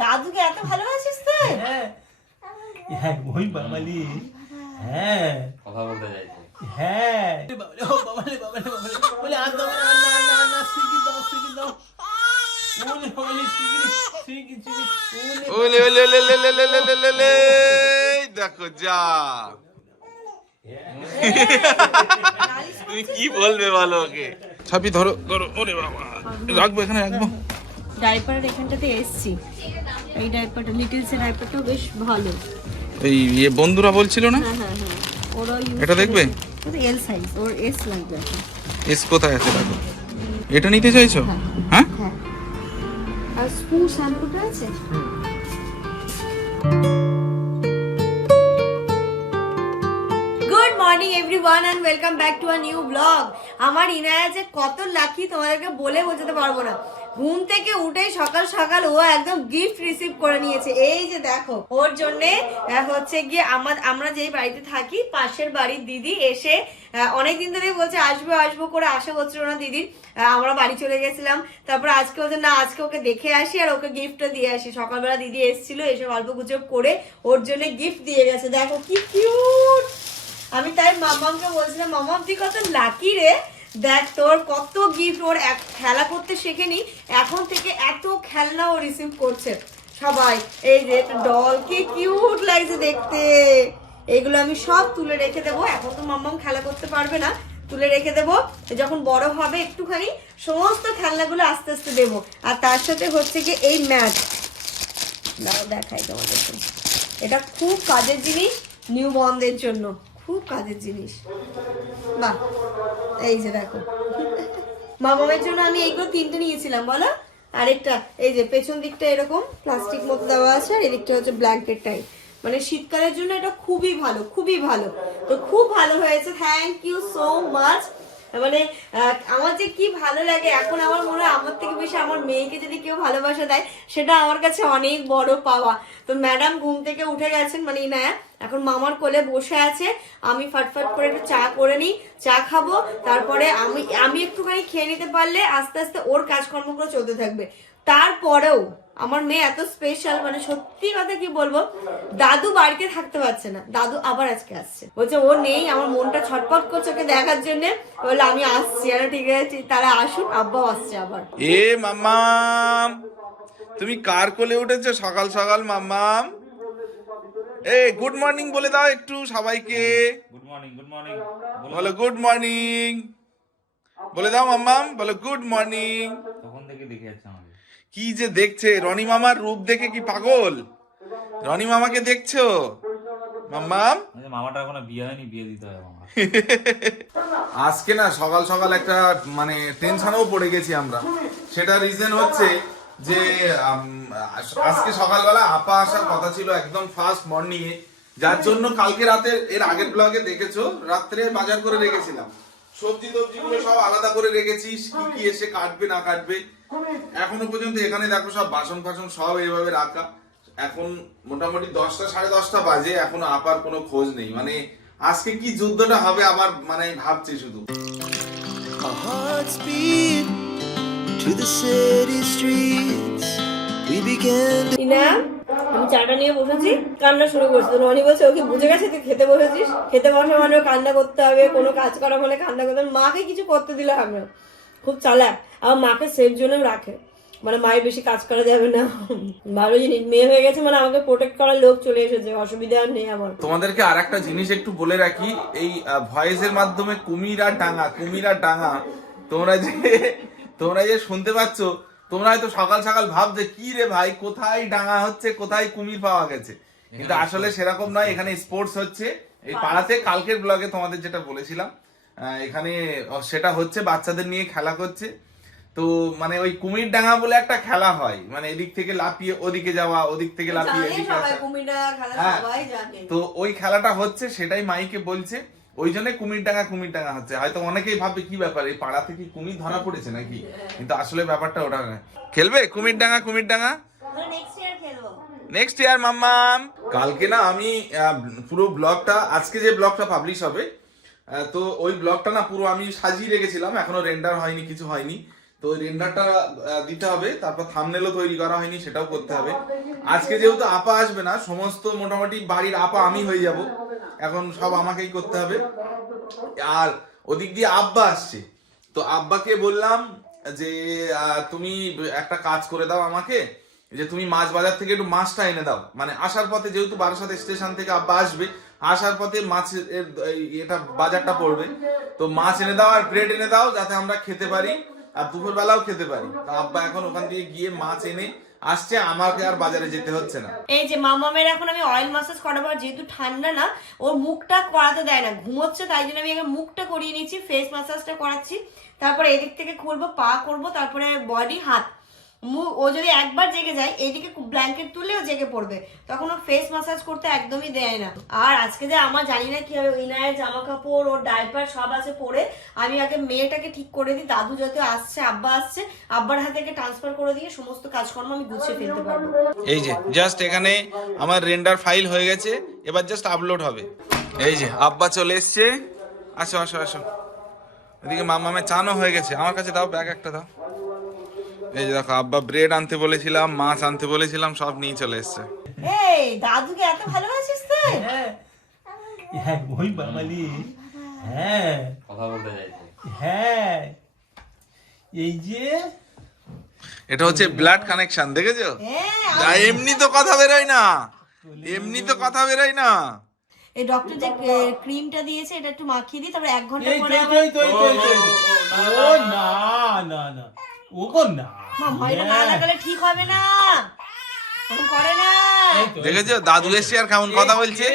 দাদুকে এত ভালোবাসিস তুই? হ্যাঁ। হ্যাঁ ওই বাবালি। হ্যাঁ। কথা বলতে চাইছে। হ্যাঁ। বাবালে ও বাবালে বাবালে বাবালে। বলে আর দাও না না না না সিগি দাও সিগি দাও ওলে বাবালে সিগি সিগি সিগি ওলে ওলে ওলে ওলে ওলে ওলে ওলে ওলে ওলে দেখো যা। তুমি কি বলবে বলো ওকে? ছাপি ধরো ধরো ওরে বাবা। রাখব এখানে রাখব। ডাইপারের এখানটাতে এসছি। এই ডাইপারটা লিটলস এর ডাইপারটাও বেশ ভালো। এই ইয়ে বন্ধুরা বলছিল না? হ্যাঁ হ্যাঁ হ্যাঁ। ওরা এটা দেখবে? এল সাইজ ওর এস লাগবে এস কোথায় আছে দেখো? এটা নিতে চাইছো? হ্যাঁ। হ্যাঁ? আর স্পু শ্যাম্পুটা আছে? Good morning everyone and welcome back to a new blog আমার ইনায়া যে কত লাকি তোমাদেরকে বলে বোঝাতে পারব না। ঘুম থেকে উঠে সকাল সকাল ও একদম গিফট রিসিভ করে নিয়েছে। এই যে দেখো, ওর জন্য হচ্ছে গিয়ে আমার, আমরা যেই বাড়িতে থাকি, পাশের বাড়ির দিদি এসে অনেকদিন ধরেই বলছে, আসব আসব করে আশা হচ্ছিল না দিদির আমরা বাড়ি চলে গেছিলাম। তারপর আজকে বলছে, না, আজকে ওকে দেখে আসি আর ওকে গিফটটা দিয়ে আসি। সকালবেলা দিদি এসেছিল, এসে গল্প গুজব করে ওর জন্য গিফট দিয়ে গেছে। দেখো কি কিউট আমি তাই মামামকে বলছিলাম মামাম তুই কত লাকি রে। দেখ তোর কত গিফট ওর এক খেলা করতে শেখেনি, এখন থেকে এত খেলনা ও রিসিভ করছে। সবাই, এই যে ডল কি কিউট লাগছে দেখতে। এগুলো আমি সব তুলে রেখে দেবো। এখন তো মাম্মাম খেলা করতে পারবে না। তুলে রেখে দেবো। যখন বড় হবে একটুখানি, সমস্ত খেলনাগুলো আস্তে আস্তে দেবো। আর তার সাথে হচ্ছে কি এই ম্যাট। দেখাই তোমাদেরকে। এটা খুব কাজের জিনিস, নিউ বন্ধের জন্য। খুব কাজের জিনিস। বাহ, এই যে দেখো। মামামের জন্য আমি এইগুলো তিনটে নিয়েছিলাম, বলো? আরেকটা, এই যে পেছন দিকটা এরকম প্লাস্টিক মতো দেওয়া আছে, আর এদিকটা হচ্ছে ব্ল্যাঙ্কেট টাইপ মানে শীতকালের জন্য এটা খুবই ভালো খুবই ভালো। তো খুব ভালো হয়েছে থ্যাংক ইউ সো মাচ মানে আমার যে কি ভালো লাগে, এখন আমার মনে হয় আমার থেকে বেশি আমার মেয়েকে যদি কেউ ভালোবাসা দেয়, সেটা আমার কাছে অনেক বড় পাওয়া। তো ম্যাডাম ঘুম থেকে উঠে গেছেন মানে ইনায়া এখন মামার কোলে বসে আছে, আমি ফটফট করে একটু চা করে নিই, চা খাব, তারপরে আমি আমি একটুখানি খেয়ে নিতে পারলে আস্তে আস্তে ওর কাজকর্মগুলো চলতে থাকবে। তারপরেও আমার মেয়ে এত স্পেশাল মানে সত্যি কথা কি বলব দাদু বাড়িতে থাকতে পারছে না। দাদু আবার আজকে আসছে। বলছে ও নেই আমার মনটা ছটপট করছে ওকে দেখার জন্য। বলে আমি আসছি। আর ঠিক আছে তারা আসুন আব্বাও আসছে আবার। এ মাম্মাম তুমি কার কোলে উঠেছো সকাল সকাল মাম্মাম? এ গুড মর্নিং বলে দাও একটু সবাইকে। গুড মর্নিং গুড মর্নিং বলো গুড মর্নিং বলে দাও মাম্মাম বলো গুড মর্নিং তখন থেকে দেখে যাচ্ছে কি যে দেখছে? রনি মামার রূপ দেখে কি পাগল? রনি মামাকে দেখছ? মাম্মাম? মামাটা এখনও বিয়ে হয়নি বিয়ে দিতে হবে আমার আজকে না সকাল সকাল একটা মানে টেনশনেও পড়ে গেছি আমরা। সেটা রিজন হচ্ছে যে আজকে সকালবেলা আপা আসার কথা ছিল একদম ফার্স্ট মর্নিং এ। যার জন্য কালকে রাতে এর আগের ব্লগে দেখেছ? রাত্রে বাজার করে রেখেছিলাম। সবজি টবজি গুলো সব আলাদা করে রেখেছিস কি কি এসে কাটবে না কাটবে। এখনও পর্যন্ত এখানে দেখো সব বাসন ফাসন সব এইভাবে রাখা। এখন মোটামুটি দশটা সাড়ে দশটা বাজে এখনও আপার কোনো খোঁজ নেই। মানে আজকে কি যুদ্ধটা হবে আবার মানে ভাবছি শুধু। Our hearts beat to the city streets. We began to ইনা আমি চাটা নিয়ে বসেছি কান্না শুরু করছি। রনি বলছে ওকে বুঝে গেছে তুই খেতে বসেছিস? খেতে বসা মানে কান্না করতে হবে কোনো কাজ করা মানে কান্না করতে হবে। মাকে কিছু করতে দিলে হবে না খুব চালাক। আর মাকে সেফ জোনেও রাখে। মানে মায়ের বেশি কাজ করা যাবে না। ভালো জিনিস মেয়ে হয়ে গেছে মানে আমাকে প্রোটেক্ট করার লোক চলে এসেছে। অসুবিধা আর নেই আমার। তোমাদেরকে আর একটা জিনিস একটু বলে রাখি এই ভয়েসের মাধ্যমে কুমির আর ডাঙা কুমির আর ডাঙা তোমরা যে তোমরা যে শুনতে পাচ্ছ তোমরা হয়তো সকাল সকাল ভাবছে কি রে ভাই কোথায় ডাঙা হচ্ছে কোথায় কুমির পাওয়া গেছে? কিন্তু আসলে সেরকম নয় এখানে স্পোর্টস হচ্ছে। এই পাড়াতে। কালকের ব্লগে তোমাদের যেটা বলেছিলাম এখানে সেটা হচ্ছে বাচ্চাদের নিয়ে খেলা করছে। তো মানে ওই কুমির ডাঙা বলে একটা খেলা হয়। মানে এদিক থেকে লাফিয়ে ওদিকে যাওয়া ওদিক থেকে লাফিয়ে হ্যাঁ। তো ওই খেলাটা হচ্ছে সেটাই মাইকে বলছে। ওই জন্য কুমির ডাঙা কুমির ডাঙা হচ্ছে। হয়তো অনেকেই ভাববে কি ব্যাপার এই পাড়া থেকে কুমির ধরা পড়েছে নাকি? কিন্তু আসলে ব্যাপারটা ওটা নয়। খেলবে? কুমির ডাঙা কুমির ডাঙা? নেক্সট ইয়ার মাম্মাম। কালকে না আমি পুরো ব্লগটা আজকে যে ব্লগটা পাবলিশ হবে তো ওই ব্লগটা না পুরো আমি সাজিয়ে রেখেছিলাম, এখনও রেন্ডার হয়নি, কিছু হয়নি। তো ওই রেন্ডারটা দিতে হবে, তারপর থামনেলও তৈরি করা হয়নি, সেটাও করতে হবে। আজকে যেহেতু আপা আসবে না, সমস্ত মোটামুটি বাড়ির আপা আমি হয়ে যাব। এখন সব আমাকেই করতে হবে। আর ওদিক দিয়ে আব্বা আসছে। তো আব্বাকে বললাম যে তুমি একটা কাজ করে দাও আমাকে। যে তুমি মাছ বাজার থেকে একটু মাছটা এনে দাও। মানে আসার পথে যেহেতু বারাসাত স্টেশন থেকে আব্বা আসবে, আসার পথে এর- এটা বাজারটা পড়বে। তো মাছ এনে দাও আর ব্রেড এনে দাও যাতে আমরা খেতে পারি আর দুপুর বেলাও খেতে পারি। তো আব্বা এখন ওখান থেকে গিয়ে মাছ এনে আসছে, আমাকে আর বাজারে যেতে হচ্ছে না। এই যে মামামের এখন আমি অয়েল মাসাজ করাবো যেহেতু ঠান্ডা না ওর মুখটা করাতে দেয় না, ঘুমোচ্ছে, তাই জন্য আমি আগে মুখটা করিয়ে নিচ্ছি ফেস মাসাজটা করাচ্ছি। তারপরে এদিক থেকে খুলবো, পা করব, তারপরে বডি হাত। মু- ও যদি একবার জেগে যায় এইদিকে ব্ল্যাঙ্কেট তুললেও জেগে পড়বে। তখন ও ফেস মাসাজ করতে একদমই দেয় না। আর আজকে যে আমার জানি না কি হবে ইনায়ের জামা কাপড় ওর ডাইপার সব আছে পরে আমি আগে মেয়েটাকে ঠিক করে দিই দাদু যত আসছে আব্বা আসছে আব্বার হাতে ট্রান্সফার করে দিয়ে সমস্ত কাজকর্ম আমি গুছিয়ে ফেলতে পারব। এই যে জাস্ট এখানে আমার রেন্ডার ফাইল হয়ে গেছে এবার জাস্ট আপলোড হবে। এই যে আব্বা চলে এসছে। আসো আসো আসো। এদিকে মামামে চানও হয়ে গেছে। আমার কাছে দাও ব্যাগ একটা দাও। এই যে দেখো আব্বা ব্রেড আনতে বলেছিলাম মাছ আনতে বলেছিলাম সব নিয়ে চলে এসছে এই দাদুকে এত ভালোবাসিস তুই হ্যাঁ হ্যাঁ ওই বাঙালি হ্যাঁ কথা বলতে চাইছে হ্যাঁ এই যে এটা হচ্ছে ব্লাড কানেকশন দেখেছ হ্যাঁ যা এমনি তো কথা বেরোয় না এমনি তো কথা বেরোয় না এই ডক্টর যে ক্রিমটা দিয়েছে এটা একটু মাখিয়ে দিই তারপর এক ঘণ্টা পরে। ও না না না ও কর না। না লাগালে ঠিক হবে না। করে না। দেখেছ? দাদু এসে আর কেমন কথা বলছে?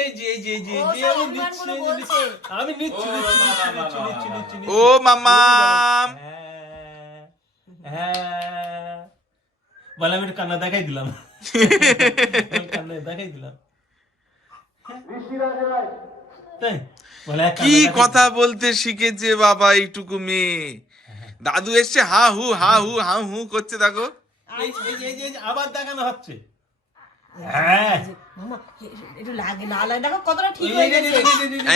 ও মামা বলে আমি কান্না দেখাই দিলাম। দেখাই দিলাম। কি কথা বলতে শিখেছে বাবা এইটুকু মেয়ে? দাদু এসছে হা হু হা হু হা হু করছে দেখো আবার দেখানো হচ্ছে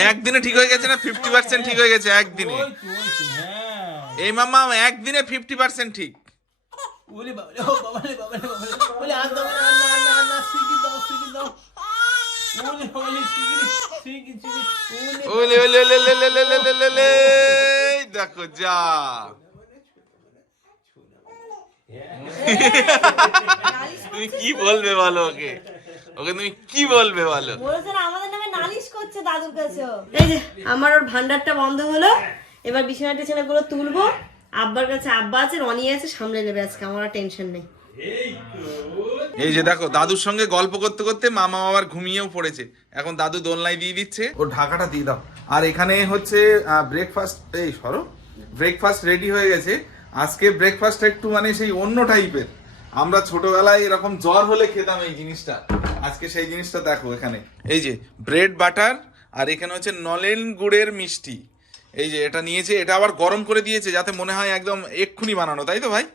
একদিনে ঠিক হয়ে গেছে না ফিফটি পার্সেন্ট ঠিক হয়ে গেছে একদিনে মামা ফিফটি পার্সেন্ট ঠিক দেখো যা তুমি কি বলবে বলো ওকে? ওকে তুমি কি বলবে বলো? আমাদের নামে নালিশ করছে দাদুর কাছে এই যে আমার ওর ভান্ডারটা বন্ধ হলো। এবার বিছানা টিছানা গুলো তুলবো। আব্বার কাছে আব্বা আছে রনি আছে সামলে নেবে আজকে। আমার আর টেনশন নেই। এই যে দেখো দাদুর সঙ্গে গল্প করতে করতে মামা আবার ঘুমিয়েও পড়েছে। এখন দাদু দোলনায় দিয়ে দিচ্ছে। ও ঢাকাটা দিয়ে দাও। আর এখানে হচ্ছে ব্রেকফাস্ট এই সরো ব্রেকফাস্ট রেডি হয়ে গেছে। আজকে ব্রেকফাস্ট একটু মানে সেই অন্য টাইপের আমরা ছোটবেলায় এরকম জ্বর হলে খেতাম এই জিনিসটা। আজকে সেই জিনিসটা দেখো এখানে। এই যে ব্রেড বাটার আর এখানে হচ্ছে নলেন গুড়ের মিষ্টি। এই যে এটা নিয়েছে, এটা আবার গরম করে দিয়েছে যাতে মনে হয় একদম এক্ষুনি বানানো, তাই তো ভাই?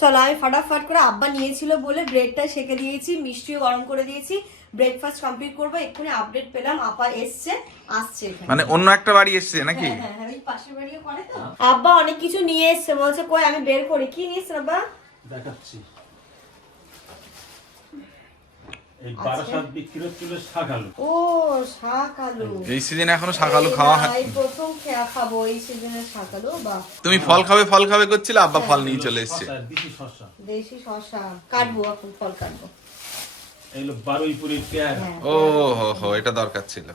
চলো আমি ফটাফট করে আব্বা নিয়েছিল বলে ব্রেডটা সেকে দিয়েছি, মিষ্টিও গরম করে দিয়েছি। ব্রেকফাস্ট কমপ্লিট করব এক্ষুনি আপডেট পেলাম আপা এসছে আসছে মানে অন্য একটা বাড়ি এসছে নাকি? হ্যাঁ, হ্যাঁ, হ্যাঁ, ওই পাশের বাড়িও করে তো। আব্বা অনেক কিছু নিয়ে এসছে বলছে কই আমি বের করি। কি নিয়ে এসছেন আব্বা? দেখাচ্ছি। এই বারাসাত বিক্রি হচ্ছিল শাক আলু। ও শাক এই সিজনে এখনও শাকালু খাওয়া হয়। প্রথম খাব এই সিজনের শাক আলু বা। তুমি ফল খাবে ফল খাবে করছিলে আব্বা ফল নিয়ে চলে এসছে। দেশি শসা। দেশি শশা কাটবো এখন ফল কাটবো। এগুলো বারুইপুরের পেয়ারা। হ্যাঁ। ও হো হো এটা দরকার ছিল।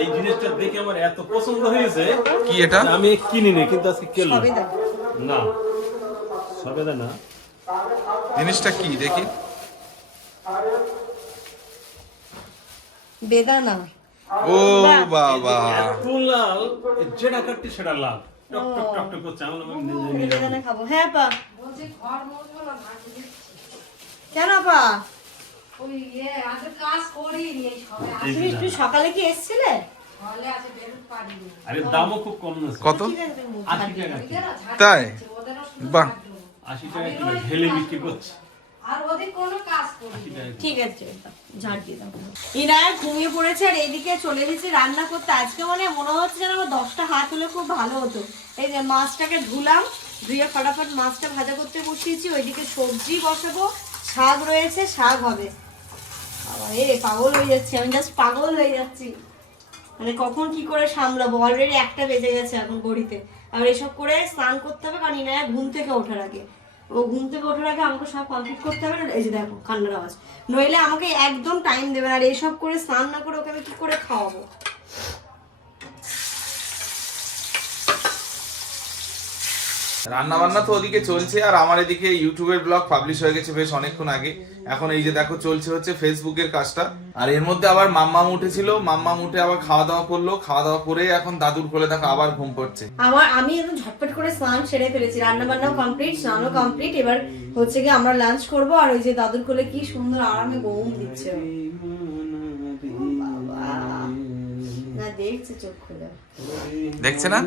এই জিনিসটা দেখে আমার এত পছন্দ হয়েছে কি এটা? আমি কিনি নি কিন্তু আজকে কিনলাম না সবেদা না। জিনিসটা কি দেখি। বেদানা। ও বাবা। এত লাল যেটা কাটতে সেটা লাল। টক টক টক টক করছে আমি বললাম, আমি নিজে। বেদানা খাব। হ্যাঁ পা। কেন পা ওই ইয়ে সবে। এই তুমি সকালে কি এসেছিলে? হলে আছে বেরোতে পারিনি। আরে দামও খুব কম আছে। কত? আশি টাকা কিলো। তাই? বাহ। আশি টাকা কিলো ঢেলে বিক্রি করছে। আর ওদের কোনো কাজ করি ঠিক আছে ঝাড় দিয়ে দাও। ইনায়া ঘুমিয়ে পড়েছে আর এদিকে চলে এসেছি রান্না করতে। আজকে মানে মনে হচ্ছে যেন আমার দশটা হাত হলে খুব ভালো হতো। এই যে মাছটাকে ধুলাম ধুয়ে ফটাফট মাছটা ভাজা করতে বসিয়েছি। ওইদিকে সবজি বসাবো। শাক রয়েছে, শাক হবে। বাবা এ পাগল হয়ে যাচ্ছি, আমি জাস্ট পাগল হয়ে যাচ্ছি। মানে কখন কি করে সামলাবো? অলরেডি একটা বেজে গেছে এখন ঘড়িতে। আর এসব করে স্নান করতে হবে, কারণ ইনায়া ঘুম থেকে ওঠার আগে। ও ঘুম থেকে ওঠার আগে আমাকে সব কমপ্লিট করতে হবে, এই যে দেখো কান্নার আওয়াজ। নইলে আমাকে একদম টাইম দেবে আর এসব করে স্নান না করে ওকে আমি কি করে খাওয়াবো? রান্না বান্না তো ওদিকে চলছে আর আমার এদিকে ইউটিউবের ব্লগ পাবলিশ হয়ে গেছে বেশ অনেকক্ষণ আগে। এখন এই যে দেখো চলছে হচ্ছে ফেসবুকের কাজটা। আর এর মধ্যে আবার মাম্মাম উঠেছিল মাম্মাম উঠে আবার খাওয়া দাওয়া করল। খাওয়া দাওয়া করে এখন দাদুর কোলে দেখো আবার ঘুম পড়ছে আমার আমি একদম ঝটপট করে স্নান সেরে ফেলেছি রান্না বান্নাও কমপ্লিট স্নানও কমপ্লিট এবার হচ্ছে কি আমরা লাঞ্চ করব আর ওই যে দাদুর কোলে কি সুন্দর আরামে ঘুম দিচ্ছে। না দেখছে চোখ খুলে। দেখছে না?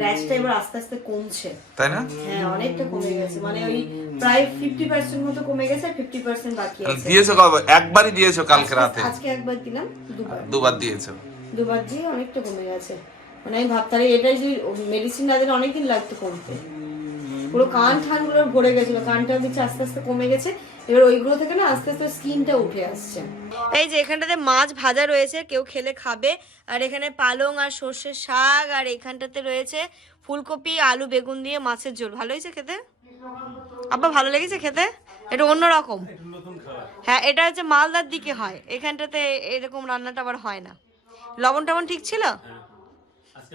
র্যাশটা এবার আস্তে আস্তে কমছে। তাই না? হ্যাঁ অনেকটা কমে গেছে। মানে ওই প্রায় ফিফটি পার্সেন্ট মতো কমে গেছে ফিফটি পার্সেন্ট বাকি আছে। দিয়েছ কবে? একবারই দিয়েছ কালকে রাতে? আজকে একবার দিলাম দুবার। দুবার দিয়েছ? দুবার দিয়ে অনেকটা কমে গেছে। মানে আমি ভাবতাম এটাই যে মেডিসিন না দিলে অনেকদিন লাগতো কমতে। পুরো কান ঠানগুলো ভরে গেছিল কানটা দিচ্ছে আস্তে আস্তে কমে গেছে। এবার ওইগুলো থেকে না আস্তে আস্তে স্কিনটা উঠে আসছে। এই যে এখানটাতে মাছ ভাজা রয়েছে কেউ খেলে খাবে। আর এখানে পালং আর সর্ষের শাক আর এখানটাতে রয়েছে ফুলকপি আলু বেগুন দিয়ে মাছের ঝোল। ভালো হয়েছে খেতে? আব্বা ভালো লেগেছে খেতে? এটা অন্যরকম হ্যাঁ এটা হচ্ছে মালদার দিকে হয়। এখানটাতে এরকম রান্নাটা আবার হয় না। লবণ টবণ ঠিক ছিল? আজকে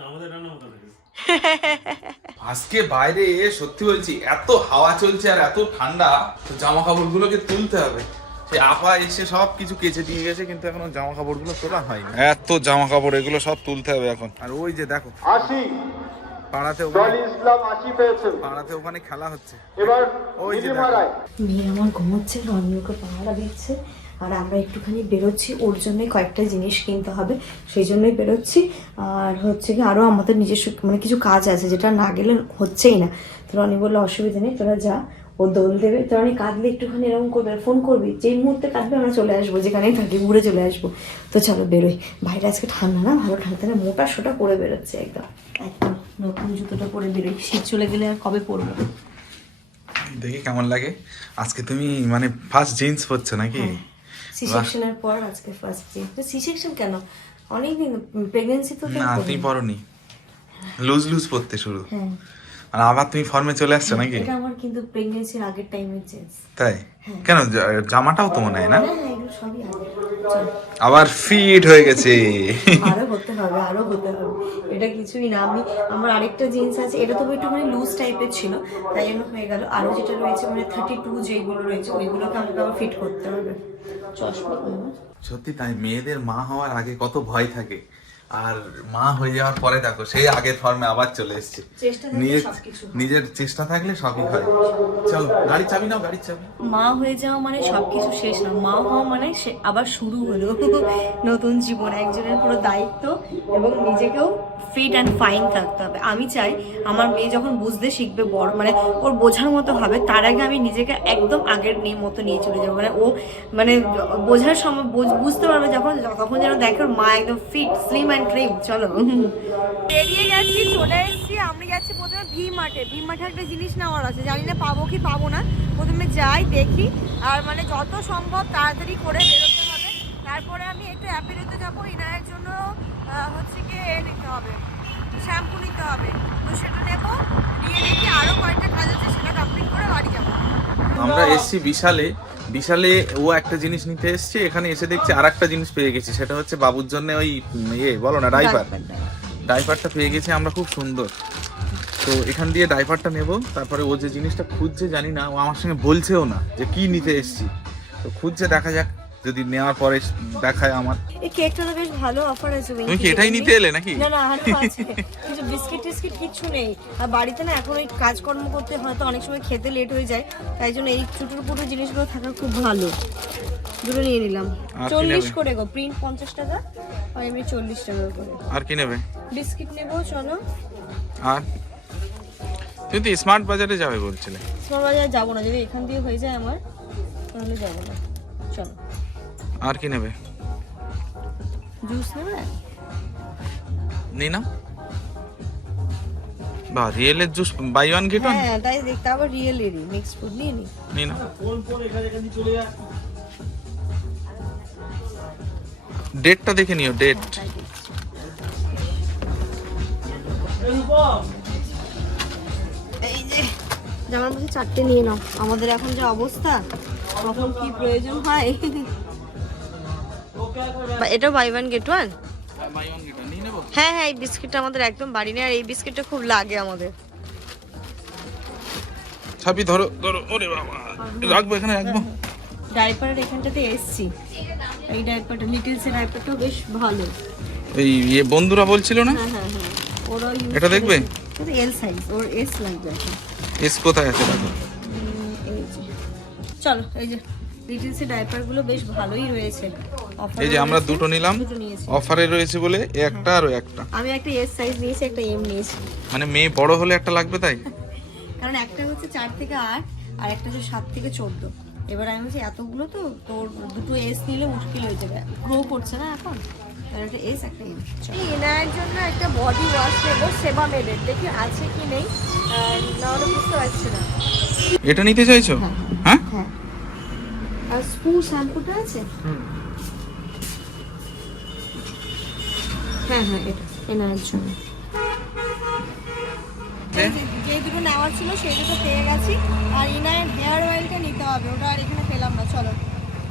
বাইরে সত্যি বলছি এত হাওয়া চলছে আর এত ঠান্ডা তো জামা কাপড় গুলোকে তুলতে হবে। সে আপা এসে সব কিছু কেচে দিয়ে গেছে কিন্তু এখনও জামা কাপড়গুলো তোলা হয়নি। এত জামা কাপড় এগুলো সব তুলতে হবে এখন। আর ওই যে দেখো আশি। পাড়াতে ওখানে ইসলাম আশি পেয়েছেন পাড়াতে ওখানে খেলা হচ্ছে। এবার ওই যে মেয়ে আমার ঘুমোচ্ছে পাহারা দিচ্ছে। আর আমরা একটুখানি বেরোচ্ছি ওর জন্যই কয়েকটা জিনিস কিনতে হবে সেই জন্যই বেরোচ্ছি। আর হচ্ছে কি আরও আমাদের নিজস্ব মানে কিছু কাজ আছে যেটা না গেলে হচ্ছেই না। তো রনি বলল অসুবিধা নেই তোরা যা। ও দোল দেবে। তো রনি কাঁদলে একটুখানি এরকম করবে ফোন করবি? যেই মুহূর্তে কাঁদবে আমরা চলে আসব যেখানেই থাকি ঘুরে চলে আসব। তো চলো বেরোই। বাইরে আজকে ঠান্ডা না ভালো ঠান্ডা না মোটা সোটা পরে বেরোচ্ছে একদম। একদম নতুন জুতোটা পরে বেরোই। শীত চলে গেলে আর কবে পরবো? দেখি কেমন লাগে। আজকে তুমি মানে ফার্স্ট জিন্স পরছো নাকি? সি সেকশনের পর আজকে ফার্স্ট ডে সি সেকশন কেন? অনেকদিন প্রেগন্যান্সি তো না তুই পরনি লুজ লুজ পড়তে শুরু। হ্যাঁ। আর আবার তুমি ফর্মে চলে আসছো নাকি? এটা আমার কিন্তু প্রেগন্যান্সির আগের টাইমের চেঞ্জ তাই? কেন জামাটাও তো মনে হয় না? হ্যাঁ হ্যাঁ আবার ফিট হয়ে গেছে। আরও হতে হবে আরও হতে হবে। এটা কিছুই না। আমি আমার আরেকটা জিন্স আছে এটা তবে একটুখানি লুজ টাইপের ছিল তাই জন্য হয়ে গেল। আরও যেটা রয়েছে মানে থার্টি টু যেগুলো রয়েছে ওইগুলোকে আমাকে আবার ফিট করতে হবে। চশমা সত্যি তাই মেয়েদের মা হওয়ার আগে কত ভয় থাকে। আর মা হয়ে যাওয়ার পরে দেখো সেই আগের ফর্মে আবার চলে এসছে। নিজের নিজের চেষ্টা থাকলে সবই হয়। চলো গাড়ি চাবি নাও গাড়ির চাবি। মা হয়ে যাওয়া মানে সবকিছু শেষ না মা হওয়া মানে সে আবার শুরু হলো। নতুন জীবন একজনের পুরো দায়িত্ব এবং নিজেকেও ফিট অ্যান্ড ফাইন থাকতে হবে। আমি চাই আমার মেয়ে যখন বুঝতে শিখবে বড় মানে ওর বোঝার মতো হবে তার আগে আমি নিজেকে একদম আগের নিয়ে মতো নিয়ে চলে যাব। মানে ও মানে বোঝার সময় বুঝ- বুঝতে পারবে যখন তখন যেন দেখে ওর মা একদম ফিট স্লিম অ্যান্ড ট্রিম চলো। বেরিয়ে গেছি চলে এসেছি আমি যাচ্ছি প্রথমে ভি মার্টে ভি মার্টে একটা জিনিস নেওয়ার আছে জানি না পাবো কি পাবো না। প্রথমে যাই দেখি আর মানে যত সম্ভব তাড়াতাড়ি করে বেরোতে হবে। তারপরে আমি একটু অ্যাপিলেতে যাব ইনায়ের জন্য হচ্ছে গিয়ে এ নিতে হবে শ্যাম্পু নিতে হবে। তো সেটা নেব নিয়ে দেখি আরও কয়েকটা কাজ আছে সেটা কমপ্লিট করে বাড়ি যাব। আমরা এসছি বিশালে। বিশালে ও একটা জিনিস নিতে এসছে এখানে এসে দেখছি আর একটা জিনিস পেয়ে গেছি সেটা হচ্ছে বাবুর জন্য ওই ইয়ে বলো না ডাইপার ডাইপারটা পেয়ে গেছি আমরা খুব সুন্দর। তো এখান দিয়ে ডাইপারটা নেব তারপরে ও যে জিনিসটা খুঁজছে জানি না ও আমার সঙ্গে বলছেও না যে কি নিতে এসছি। তো খুঁজছে দেখা যাক যদি নেওয়ার পরে দেখায় আমার। এই কেকটাতে বেশ ভালো অফার আছে তুমি কি এটাই নিতে এলে নাকি? না না আরও আছে। কিছু বিস্কিট টিস্কিট কিছু নেই। আর বাড়িতে না এখন ওই কাজকর্ম করতে হয়তো অনেক সময় খেতে লেট হয়ে যায়। তাই জন্য এই ছোটোর পুরো জিনিসগুলো থাকা খুব ভালো। দুটো নিয়ে নিলাম। চল্লিশ? করে গো প্রিন্ট পঞ্চাশ টাকা আর এমনি চল্লিশ টাকা করে। আর কি নেবে? বিস্কিট নেব চলো। আর? তুমি তো স্মার্ট বাজারে যাবে বলছিলে। স্মার্ট বাজার যাব না যদি এখান দিয়ে হয়ে যায় আমার তাহলে যাব না। চলো। আর কি নেবে? জুস নেবে? নিই না? বা রিয়েলের juice buy one get one? হ্যাঁ তাই দেখতে আবার রিয়েলেরই মিক্স ফুড নিয়ে নি। নিই না ফোন ফোন এখানে এখানে চলে যা ডেটটা দেখে নিও ডেট। এই যে যেমন বলছি চারটে নিয়ে নাও। আমাদের এখন যে অবস্থা কখন কি প্রয়োজন হয়? এটা বাই ওয়ান গেট ওয়ান হ্যাঁ হ্যাঁ এই বিস্কিটটা আমাদের একদম বাড়ি নেই আর এই বিস্কিটটা খুব লাগে আমাদের। ছাপি ধরো ধরো ওরে বাবা। রাখব এখানে রাখব। ডাইপারের এখানটাতে এসছি। এই ডাইপারটা লিটিলসের ডাইপারটাও বেশ ভালো। এই ইয়ে বন্ধুরা বলছিল না? হ্যাঁ হ্যাঁ হ্যাঁ। ওরা এটা দেখবে? এল সাইজ ওর এস লাগবে এস কোথায় আছে দেখো? চলো এই যে। লিটিলসের ডাইপারগুলো বেশ ভালোই রয়েছে। এই যে আমরা দুটো নিলাম। অফারে রয়েছে বলে একটা আর একটা। আমি একটা এস সাইজ নিয়েছি একটা এম নিয়েছি। মানে মেয়ে বড় হলে একটা লাগবে তাই? কারণ একটা হচ্ছে চার থেকে আট আর একটা হচ্ছে সাত থেকে চোদ্দ। এবার আমি বলছি এতগুলো তো তোর দুটো এস নিলে মুশকিল হয়ে যাবে। গ্রো করছে না এখন? একটা এস একটা এম এনার জন্য একটা বডি ওয়াশ নেব সেবা মেডের। দেখি আছে কি নেই। না বুঝতে পারছি না। এটা নিতে চাইছো? হ্যাঁ? হ্যাঁ। আর শ্যাম্পুটা আছে? হ্যাঁ হ্যাঁ এটা এনার জন্য যে- দুটো নেওয়ার ছিল সেই দুটো পেয়ে গেছি। আর ইনায়ের হেয়ার অয়েলটা নিতে হবে ওটা আর এখানে পেলাম না চলো।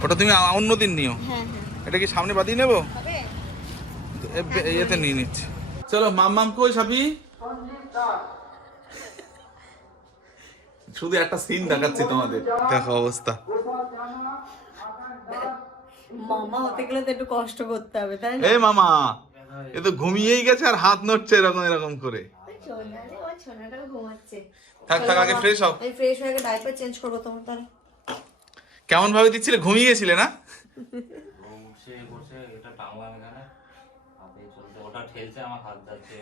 ওটা তুমি অন্য দিন নিও। হ্যাঁ হ্যাঁ। এটা কি সামনে বাদিয়ে নেব? হবে? এ- বে- ইয়েতে নিয়ে নিচ্ছি। চলো মাম্মাম কই সাবি? শুধু একটা সিন দেখাচ্ছি তোমাদের। দেখো অবস্থা। মামা হতে গেলে তো একটু কষ্ট করতে হবে তাই না? এই মামা এ তো ঘুমিয়েই গেছে আর হাত নড়ছে এরকম এরকম করে। থাক থাক আগে ফ্রেশ হও। আমি ফ্রেশ হয়ে ডাইপার চেঞ্জ করব তোমার তাহলে। কেমন ভাবে দিচ্ছিলে? ঘুমিয়ে গেছিলে না? উঠছে করছে এটা টাঙলাম এখানে। হাতে চলছে ওটা ঠেলছে আমার হাত যাচ্ছে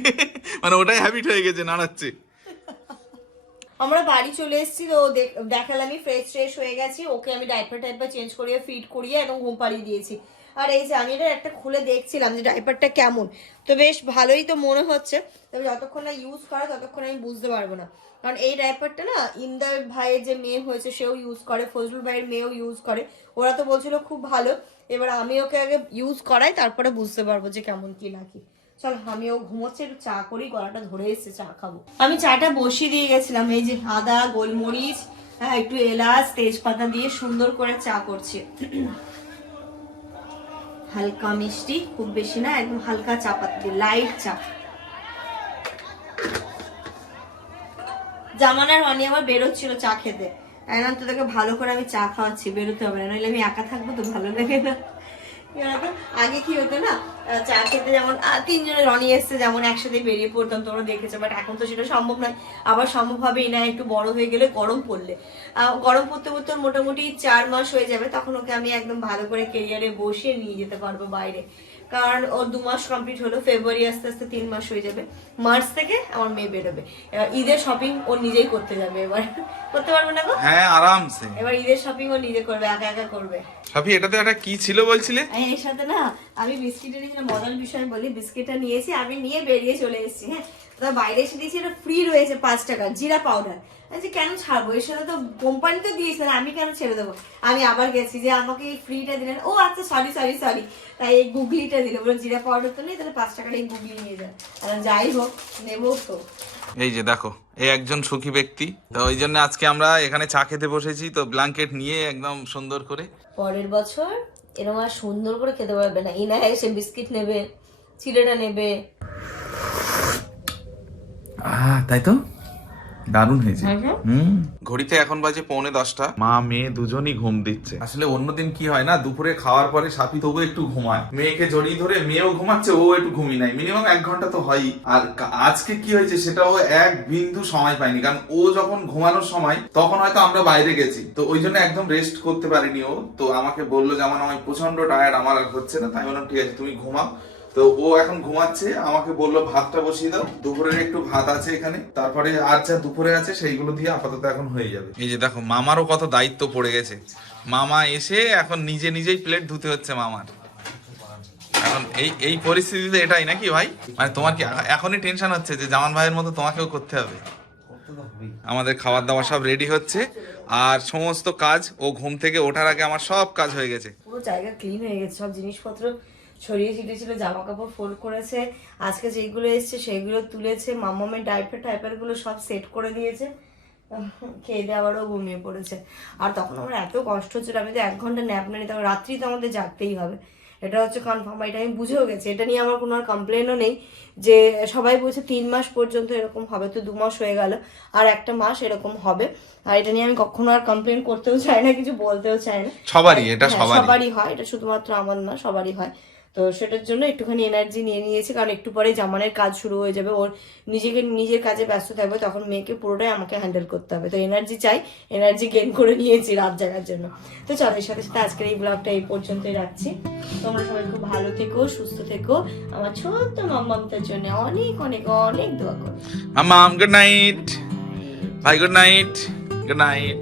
মানে ওটাই হ্যাবিট হয়ে গেছে নাড়াচ্ছে। আমরা বাড়ি চলে এসেছি, তো দেখ- দেখালামই ফ্রেশ ফ্রেশ হয়ে গেছি। ওকে আমি ডাইপার টাইপার চেঞ্জ করিয়ে ফিট করিয়ে একদম ঘুম পাড়িয়ে দিয়েছি। আর এই যে আমি এটা একটা খুলে দেখছিলাম যে ডাইপারটা কেমন। তো বেশ ভালোই তো মনে হচ্ছে। তবে যতক্ষণ না ইউজ করা, ততক্ষণ আমি বুঝতে পারব না। কারণ এই ডাইপারটা না ইমদার ভাইয়ের যে মেয়ে হয়েছে, সেও ইউজ করে, ফজলুল ভাইয়ের মেয়েও ইউজ করে। ওরা তো বলছিল খুব ভালো। এবার আমি ওকে আগে ইউজ করাই, তারপরে বুঝতে পারব যে কেমন কি নাকি চলো, আমিও ঘুমোচ্ছে, একটু চা করি, গলাটা ধরে এসছে, চা খাব। আমি চাটা বসিয়ে দিয়ে গেছিলাম, এই যে আদা, গোলমরিচ হ্যাঁ একটু এলাচ, তেজপাতা দিয়ে সুন্দর করে চা করছি। হালকা মিষ্টি, খুব বেশি না, একদম হালকা চা পাতি লাইট চা। জামানার অনি আমার বেরোচ্ছিল চা খেতে। এখন তো তোকে ভালো করে আমি চা খাওয়াচ্ছি, বেরোতে হবে না, নইলে আমি একা থাকব তো ভালো লাগে না। আগে কি হতো না চা খেতে যেমন তিনজনে রনি এসছে যেমন একসাথে বেরিয়ে পড়তাম, তোমরা দেখেছ বাট এখন তো সেটা সম্ভব নয়। আবার সম্ভব হবেই না, একটু বড় হয়ে গেলে গরম পড়লে। গরম পড়তে পড়তে মোটামুটি চার মাস হয়ে যাবে, তখন ওকে আমি একদম ভালো করে কেরিয়ারে বসিয়ে নিয়ে যেতে পারব বাইরে। কারণ ওর দু মাস কমপ্লিট হলো ফেব্রুয়ারি আস্তে আস্তে তিন মাস হয়ে যাবে। মার্চ থেকে আমার মেয়ে বেরোবে। এবার ঈদের শপিং ও নিজেই করতে যাবে এবার। করতে পারবে না গো? হ্যাঁ আরামসে। এবার ঈদের শপিং ও নিজে করবে একা একা করবে। সাফি এটাতে একটা কি ছিল বলছিলে? এর সাথে না আমি বিস্কিটের এই যে মজার বিষয় বলি বিস্কিটটা নিয়েছি আমি নিয়ে বেরিয়ে চলে এসেছি হ্যাঁ? বাইরে এসে দিয়েছি এটা ফ্রি রয়েছে পাঁচ টাকা জিরা পাউডার যে কেন ছাড়বো? এর সাথে তো কোম্পানি তো দিয়েছে না আমি কেন ছেড়ে দেবো? আমি আবার গেছি যে আমাকে এই ফ্রিটা দিলেন। ও আচ্ছা সরি সরি সরি তাই এই গুগলিটা দিল। বলে জিরা পাউডার তো নেই তাহলে পাঁচ টাকার এই গুগলি নিয়ে যান। যাই হোক নেব তো। এই যে দেখো এই একজন সুখী ব্যক্তি। তো ওই জন্য আজকে আমরা এখানে চা খেতে বসেছি তো ব্ল্যাঙ্কেট নিয়ে একদম সুন্দর করে। পরের বছর এরকম আর সুন্দর করে খেতে পারবে না। ইনা এসে বিস্কিট নেবে চিড়েটা নেবে। তাই তো? দারুণ হয়েছে। হ্যাঁ হুম। ঘড়িতে এখন বাজে পৌনে দশটা। মা মেয়ে দুজনই ঘুম দিচ্ছে। আসলে অন্যদিন কি হয় না দুপুরে খাওয়ার পরে সাপি তবু একটু ঘুমায়। মেয়েকে জড়িয়ে ধরে মেয়েও ঘুমাচ্ছে ও একটু ঘুমিয়ে নাই মিনিমাম এক ঘণ্টা তো হয়ই। আর আজকে কি হয়েছে সেটা ও এক বিন্দু সময় পায়নি। কারণ ও যখন ঘুমানোর সময় তখন হয়তো আমরা বাইরে গেছি। তো ওই জন্য একদম রেস্ট করতে পারিনি ও। তো আমাকে বলল যেমন আমার প্রচণ্ড টায়ার্ড আমার আর হচ্ছে না। তাই বললাম ঠিক আছে তুমি ঘুমাও। তো ও এখন ঘুমাচ্ছে আমাকে বলল ভাতটা বসিয়ে দাও দুপুরের একটু ভাত আছে এখানে। তারপরে আর যা দুপুরে আছে সেইগুলো দিয়ে আপাতত এখন হয়ে যাবে। এই যে দেখো মামারও কত দায়িত্ব পড়ে গেছে। মামা এসে এখন নিজে নিজেই প্লেট ধুতে হচ্ছে মামার। এখন এই এই পরিস্থিতিতে এটাই নাকি ভাই? মানে তোমার কি এখনই টেনশন হচ্ছে যে জামান ভাইয়ের মতো তোমাকেও করতে হবে? আমাদের খাবার দাবার সব রেডি হচ্ছে আর সমস্ত কাজ ও ঘুম থেকে ওঠার আগে আমার সব কাজ হয়ে গেছে। পুরো জায়গা ক্লিন হয়ে গেছে সব জিনিসপত্র ছড়িয়ে ছিটিয়ে ছিল জামা কাপড় ফোল্ড করেছে আজকে যেগুলো এসছে সেগুলো তুলেছে মামামের ডাইপার টাইপারগুলো সব সেট করে দিয়েছে খেয়ে দিয়ে আবারও ঘুমিয়ে পড়েছে। আর তখন আমার এত কষ্ট হচ্ছিল আমি তো এক ঘণ্টা ন্যাপ না নিতাম রাত্রি তো আমাদের জাগতেই হবে। এটা হচ্ছে কনফার্ম এটা আমি বুঝেও গেছি এটা নিয়ে আমার কোনো আর কমপ্লেনও নেই যে সবাই বলছে তিন মাস পর্যন্ত এরকম হবে তো দু মাস হয়ে গেল আর একটা মাস এরকম হবে। আর এটা নিয়ে আমি কখনো আর কমপ্লেন করতেও চাই না কিছু বলতেও চাই না। সবারই এটা হ্যাঁ, সবারই। সবারই হয় এটা শুধুমাত্র আমার না সবারই হয়। তো সেটার জন্য একটুখানি এনার্জি নিয়ে নিয়েছি, কারণ একটু পরে জামানের কাজ শুরু হয়ে যাবে। ওর নিজেকে নিজের কাজে ব্যস্ত থাকবে, তখন মেয়েকে পুরোটাই আমাকে হ্যান্ডেল করতে হবে। তো এনার্জি চাই এনার্জি গেন করে নিয়েছি রাত জাগার জন্য। তো চলো, এর সাথে সাথে আজকের এই ব্লগটা এই পর্যন্তই রাখছি। তোমরা সবাই খুব ভালো থেকো, সুস্থ থেকো। আমার ছোট্ট মাম্মামটার জন্য অনেক অনেক অনেক দোয়া করো। মামাম গুড নাইট ভাই গুড নাইট গুড নাইট